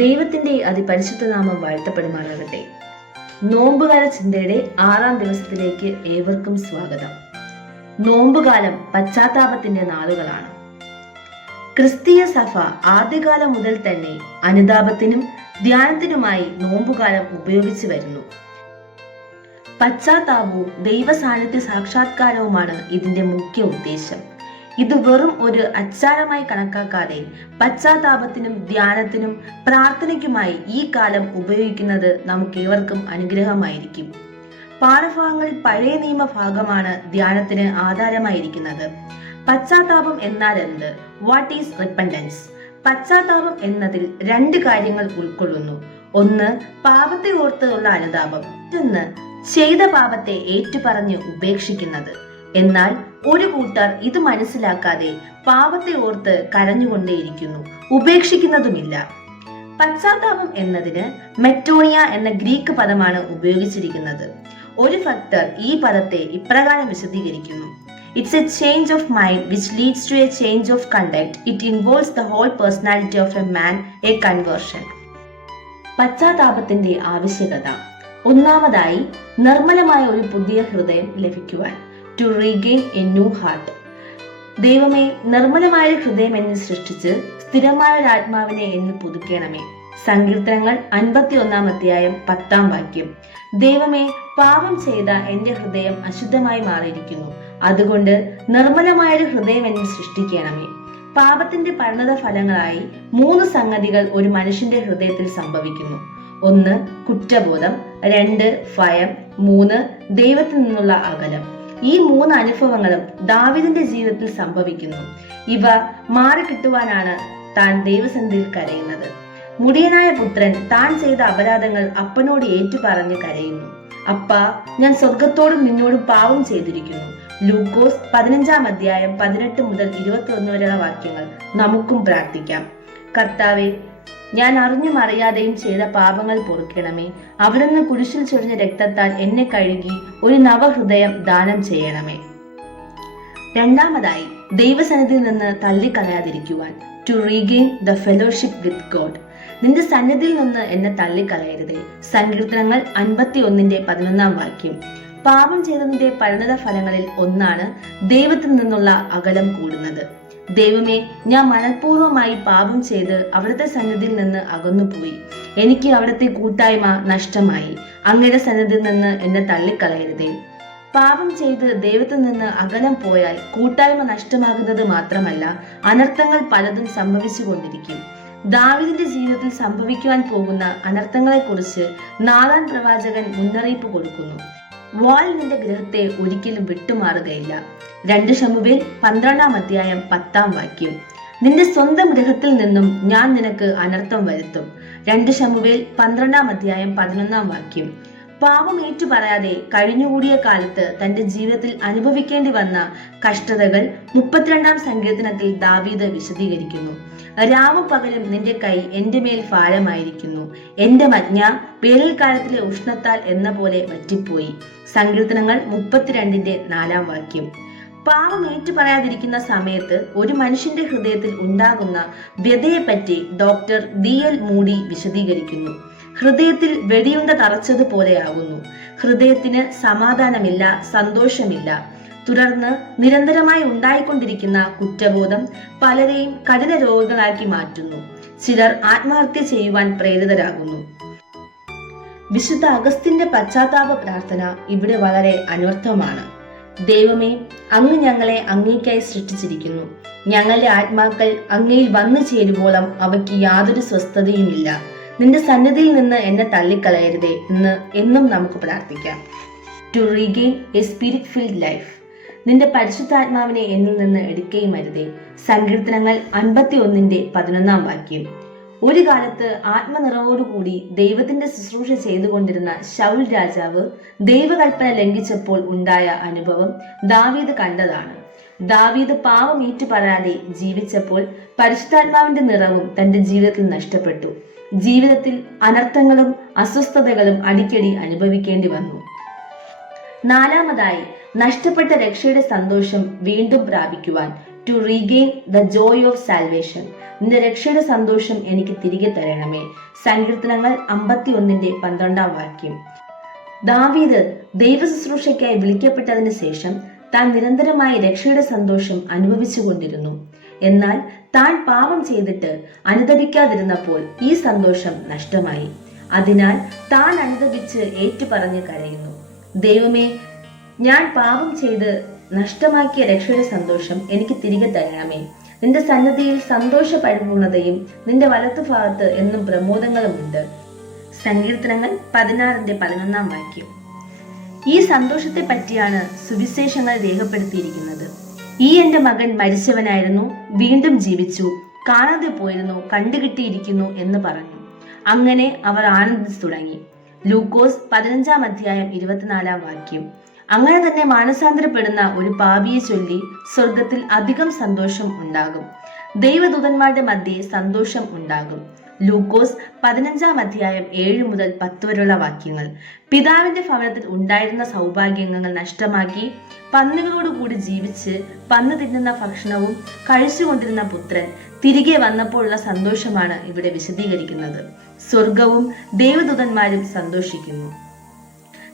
ദൈവത്തിന്റെ അതിപരിശുദ്ധ നാമം വാഴ്ത്തപ്പെടുമാറാകട്ടെ നോമ്പുകാല ചിന്തയുടെ ആറാം ദിവസത്തിലേക്ക് ഏവർക്കും സ്വാഗതം. നോമ്പുകാലം പശ്ചാത്താപത്തിന്റെ നാളുകളാണ്. ക്രിസ്തീയ സഭ ആദ്യകാലം മുതൽ തന്നെ അനുതാപത്തിനും ധ്യാനത്തിനുമായി നോമ്പുകാലം ഉപയോഗിച്ചു വരുന്നു. പശ്ചാത്താപവും ദൈവസാന്നിധ്യ സാക്ഷാത്കാരവുമാണ് ഇതിന്റെ മുഖ്യ ഉദ്ദേശം. ഇത് വെറും ഒരു അച്ചാരമായി കണക്കാക്കാതെ പശ്ചാത്താപത്തിനും ധ്യാനത്തിനും പ്രാർത്ഥനയ്ക്കുമായി ഈ കാലം ഉപയോഗിക്കുന്നത് നമുക്കേവർക്കും അനുഗ്രഹമായിരിക്കും. പാഠഭാഗങ്ങൾ പഴയ നിയമ ഭാഗമാണ് ധ്യാനത്തിന് ആധാരമായിരിക്കുന്നത്. പശ്ചാത്താപം എന്നാൽ എന്ത്? വാട്ട് ഈസ് റിപ്പൻഡൻസ് പശ്ചാത്താപം എന്നതിൽ രണ്ട് കാര്യങ്ങൾ ഉൾക്കൊള്ളുന്നു. ഒന്ന് പാപത്തെ ഓർത്തുള്ള അനുതാപം. മറ്റൊന്ന് ചെയ്ത പാപത്തെ ഏറ്റുപറഞ്ഞ് ഉപേക്ഷിക്കുന്നത്. എന്നാൽ ഒരു കൂട്ടർ ഇത് മനസ്സിലാക്കാതെ പാപത്തെ ഓർത്ത് കരഞ്ഞുകൊണ്ടേയിരിക്കുന്നു. ഉപേക്ഷിക്കുന്നതുമില്ല. പശ്ചാത്താപം എന്നതിന് മെറ്റോണിയ എന്ന ഗ്രീക്ക് പദമാണ് ഉപയോഗിച്ചിരിക്കുന്നത്. ഒരു ഭക്തർ ഈ പദത്തെ ഇപ്രകാരം വിശദീകരിക്കുന്നു. It's a change of mind which leads to a change of conduct it involves the whole personality of a man a conversion പശ്ചാത്താപത്തിന്റെ ആവശ്യകത. ഒന്നാമതായി നിർമ്മലമായ ഒരു പുതിയ ഹൃദയം ലഭിക്കുവാൻ. To regain a new heart ദൈവമേ നിർമ്മലമായ ഹൃദയം എന്നിൽ സൃഷ്ടിച്ച് സ്ഥിരമായ ഒരു ആത്മാവിനെ എന്നിൽ പുതുക്കണമേ. സങ്കീർത്തനങ്ങൾ അൻപത്തി ഒന്നാം അധ്യായം പത്താം വാക്യം. ദൈവമേ പാപം ചെയ്ത എന്റെ ഹൃദയം അശുദ്ധമായി മാറിയിരിക്കുന്നു. അതുകൊണ്ട് നിർമ്മലമായ ഒരു ഹൃദയം എന്നിൽ സൃഷ്ടിക്കണമേ. പാപത്തിന്റെ പരിണത ഫലങ്ങളായി മൂന്ന് സംഗതികൾ ഒരു മനുഷ്യന്റെ ഹൃദയത്തിൽ സംഭവിക്കുന്നു. ഒന്ന് കുറ്റബോധം. രണ്ട് ഭയം. മൂന്ന് ദൈവത്തിൽ നിന്നുള്ള അകലം. ഈ മൂന്ന് അനുഭവങ്ങളും ദാവിദിന്റെ ജീവിതത്തിൽ സംഭവിക്കുന്നു. ഇവ മാറിക്കിട്ടുവാനാണ് താൻ ദൈവസന്ധിയിൽ കരയുന്നത്. മുടിയനായ പുത്രൻ താൻ ചെയ്ത അപരാധങ്ങൾ അപ്പനോട് ഏറ്റുപറഞ്ഞ് കരയുന്നു. അപ്പ ഞാൻ സ്വർഗത്തോടും നിന്നോടും പാവം ചെയ്തിരിക്കുന്നു. ലൂക്കോസ് പതിനഞ്ചാം അധ്യായം പതിനെട്ട് മുതൽ ഇരുപത്തി ഒന്ന് വരെയുള്ള വാക്യങ്ങൾ നമുക്കും പ്രാർത്ഥിക്കാം. കർത്താവെ ഞാൻ അറിഞ്ഞും അറിയാതെയും ചെയ്ത പാപങ്ങൾ പൊറുക്കണമേ. അവിടുന്ന് കുരിശിൽ ചൊരിഞ്ഞ രക്തത്താൽ എന്നെ കഴുകി ഒരു നവഹൃദയം ദാനം ചെയ്യണമേ. രണ്ടാമതായി ദൈവസന്നിധിയിൽ നിന്ന് തള്ളിക്കളയാതിരിക്കുവാൻ. To regain the fellowship with God നിന്റെ സന്നിധിയിൽ നിന്ന് എന്നെ തള്ളിക്കളയരുതേ. സങ്കീർത്തനങ്ങൾ അൻപത്തി ഒന്നിന്റെ പതിനൊന്നാം വാക്യം. പാപം ചെയ്തതിന്റെ പരിണത ഫലങ്ങളിൽ ഒന്നാണ് ദൈവത്തിൽ നിന്നുള്ള അകലം കൂടുന്നത്. ദൈവമേ ഞാൻ മനഃപൂർവമായി പാപം ചെയ്ത് അവിടുത്തെ സന്നിധിയിൽ നിന്ന് അകന്നുപോയി. എനിക്ക് അവിടുത്തെ കൂട്ടായ്മ നഷ്ടമായി. അങ്ങയുടെ സന്നിധിയിൽ നിന്ന് എന്നെ തള്ളിക്കളയരുതേ. പാപം ചെയ്ത് ദൈവത്തിൽ നിന്ന് അകലം പോയാൽ കൂട്ടായ്മ നഷ്ടമാകുന്നത് മാത്രമല്ല അനർത്ഥങ്ങൾ പലതും സംഭവിച്ചു കൊണ്ടിരിക്കും ദാവിദിന്റെ ജീവിതത്തിൽ സംഭവിക്കുവാൻ പോകുന്ന അനർത്ഥങ്ങളെക്കുറിച്ച് നാലാം പ്രവാചകൻ മുന്നറിയിപ്പ് കൊടുക്കുന്നു. വാൾ നിന്റെ ഗ്രഹത്തെ ഒരിക്കലും വിട്ടുമാറുകയില്ല. രണ്ട് ഷമുവേൽ പന്ത്രണ്ടാം അധ്യായം പത്താം വാക്യം. നിന്റെ സ്വന്തം ഗ്രഹത്തിൽ നിന്നും ഞാൻ നിനക്ക് അനർത്ഥം വരുത്തും. രണ്ട് ഷമുവേൽ പന്ത്രണ്ടാം അധ്യായം പതിനൊന്നാം വാക്യം. പാപം ഏറ്റു പറയാതെ കഴിഞ്ഞുകൂടിയ കാലത്ത് തന്റെ ജീവിതത്തിൽ അനുഭവിക്കേണ്ടി വന്ന കഷ്ടതകൾ മുപ്പത്തിരണ്ടാം സങ്കീർത്തനത്തിൽ ദാവീദ് വിശദീകരിക്കുന്നു. രാവും പകലും നിന്റെ കൈ എന്റെ മേൽ ഭാരമായിരിക്കുന്നു എന്റെ മജ്ഞ വേനൽക്കാലത്തിലെ ഉഷ്ണത്താൽ എന്ന പോലെ വറ്റിപ്പോയി. സങ്കീർത്തനങ്ങൾ മുപ്പത്തിരണ്ടിന്റെ നാലാം വാക്യം. പാവം ഏറ്റു പറയാതിരിക്കുന്ന സമയത്ത് ഒരു മനുഷ്യന്റെ ഹൃദയത്തിൽ ഉണ്ടാകുന്ന വ്യതയെപ്പറ്റി ഡോക്ടർ ഡി എൽ മൂടി വിശദീകരിക്കുന്നു. ഹൃദയത്തിൽ വെടിയുണ്ട തറച്ചതുപോലെയാകുന്നു. ഹൃദയത്തിന് സമാധാനമില്ല സന്തോഷമില്ല. തുടർന്ന് നിരന്തരമായി ഉണ്ടായിക്കൊണ്ടിരിക്കുന്ന കുറ്റബോധം പലരെയും കഠിന രോഗികളാക്കി മാറ്റുന്നു. ചിലർ ആത്മഹത്യ ചെയ്യുവാൻ പ്രേരിതരാകുന്നു. വിശുദ്ധ അഗസ്തിന്റെ പശ്ചാത്താപ പ്രാർത്ഥന ഇവിടെ വളരെ അനർത്ഥമാണ്. ദൈവമേ അങ്ങ് ഞങ്ങളെ അങ്ങേക്കായി സൃഷ്ടിച്ചിരിക്കുന്നു. ഞങ്ങളുടെ ആത്മാക്കൾ അങ്ങയിൽ വന്നു ചേരുവോളം അവയ്ക്ക് യാതൊരു സ്വസ്ഥതയുമില്ല. നിന്റെ സന്നിധിയിൽ നിന്ന് എന്നെ തള്ളിക്കളയരുതേ എന്ന് എന്നും നമുക്ക് പ്രാർത്ഥിക്കാം. To regain a spirit filled life നിന്റെ പരിശുദ്ധാത്മാവിനെ എന്നിൽ നിന്ന് എടുക്കുകയും അരുതേ. സങ്കീർത്തനങ്ങൾ അൻപത്തി ഒന്നിന്റെ പതിനൊന്നാം വാക്യം. ഒരു കാലത്ത് ആത്മനിറവോടുകൂടി ദൈവത്തിന്റെ ശുശ്രൂഷ ചെയ്തുകൊണ്ടിരുന്ന ശൗൽ രാജാവ് ദൈവകൽപ്പന ലംഘിച്ചപ്പോൾ ഉണ്ടായ അനുഭവം ദാവീദ് കണ്ടതാണ്. ദാവീദ് പാവം ഏറ്റുപറയാതെ ജീവിച്ചപ്പോൾ പരിശുദ്ധാത്മാവിന്റെ നിറവും തന്റെ ജീവിതത്തിൽ നഷ്ടപ്പെട്ടു. ജീവിതത്തിൽ അനർത്ഥങ്ങളും അസ്വസ്ഥതകളും അടിക്കടി അനുഭവിക്കേണ്ടി വന്നു. നാലാമതായി നഷ്ടപ്പെട്ട രക്ഷയുടെ സന്തോഷം വീണ്ടും പ്രാപിക്കുവാൻ to regain the joy of salvation നിന്റെ രക്ഷയുടെ സന്തോഷം എനിക്ക് തിരികെ തരണമേ. സങ്കീർത്തനങ്ങൾ അമ്പത്തി ഒന്നിന്റെ പന്ത്രണ്ടാം വാക്യം. ദാവീദ് ദൈവ ശുശ്രൂഷയ്ക്കായി വിളിക്കപ്പെട്ടതിന് ശേഷം താൻ നിരന്തരമായി രക്ഷയുടെ സന്തോഷം അനുഭവിച്ചുകൊണ്ടിരുന്നു. എന്നാൽ താൻ പാപം ചെയ്തിട്ട് അനുദപിക്കാതിരുന്നപ്പോൾ ഈ സന്തോഷം നഷ്ടമായി. അതിനാൽ താൻ അനുദപിച്ച് ഏറ്റുപറഞ്ഞ് കരയുന്നു. ദൈവമേ ഞാൻ പാപം ചെയ്ത് നഷ്ടമാക്കിയ രക്ഷയുടെ സന്തോഷം എനിക്ക് തിരികെ തരണമേ. നിന്റെ സന്നദ്ധിയിൽ സന്തോഷ പരിപൂർണതയും നിന്റെ വലത്തുഭാഗത്ത് എന്നും പ്രമോദങ്ങളുമുണ്ട് സങ്കീർത്തനങ്ങൾ പതിനാറിന്റെ പതിനൊന്നാം വാക്യം. ഈ സന്തോഷത്തെ പറ്റിയാണ് സുവിശേഷങ്ങൾ രേഖപ്പെടുത്തിയിരിക്കുന്നത്. ഈ എന്റെ മകൻ മരിച്ചവനായിരുന്നു വീണ്ടും ജീവിച്ചു കാണാതെ പോയിരുന്നു കണ്ടുകിട്ടിയിരിക്കുന്നു എന്ന് പറഞ്ഞു. അങ്ങനെ അവർ ആനന്ദിച്ചു തുടങ്ങി. ലൂക്കോസ് പതിനഞ്ചാം അധ്യായം ഇരുപത്തിനാലാം വാക്യം. അങ്ങനെ തന്നെ മാനസാന്തരപ്പെടുന്ന ഒരു പാപിയെ ചൊല്ലി സ്വർഗത്തിൽ അധികം സന്തോഷം ഉണ്ടാകും. ദൈവദൂതന്മാരുടെ മധ്യേ സന്തോഷം ഉണ്ടാകും. ലൂക്കോസ് പതിനഞ്ചാം അധ്യായം ഏഴ് മുതൽ പത്ത് വരെയുള്ള വാക്യങ്ങൾ. പിതാവിന്റെ ഭവനത്തിൽ ഉണ്ടായിരുന്ന സൗഭാഗ്യങ്ങൾ നഷ്ടമാക്കി പന്നികളോടുകൂടി ജീവിച്ച് പന്ന് തിന്നുന്ന ഭക്ഷണവും കഴിച്ചുകൊണ്ടിരുന്ന പുത്രൻ തിരികെ വന്നപ്പോഴുള്ള സന്തോഷമാണ് ഇവിടെ വിശദീകരിക്കുന്നത്. സ്വർഗവും ദേവദൂതന്മാരും സന്തോഷിക്കുന്നു.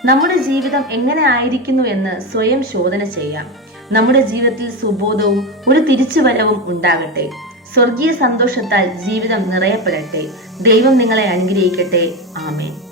നമ്മുടെ ജീവിതം എങ്ങനെ ആയിരിക്കുന്നു എന്ന് സ്വയം ശോധന ചെയ്യാം. നമ്മുടെ ജീവിതത്തിൽ സുബോധവും ഒരു തിരിച്ചുവരവും ഉണ്ടാകട്ടെ. സ്വർഗീയ സന്തോഷത്താൽ ജീവിതം നിറയപ്പെടട്ടെ. ദൈവം നിങ്ങളെ അനുഗ്രഹിക്കട്ടെ. ആമേൻ.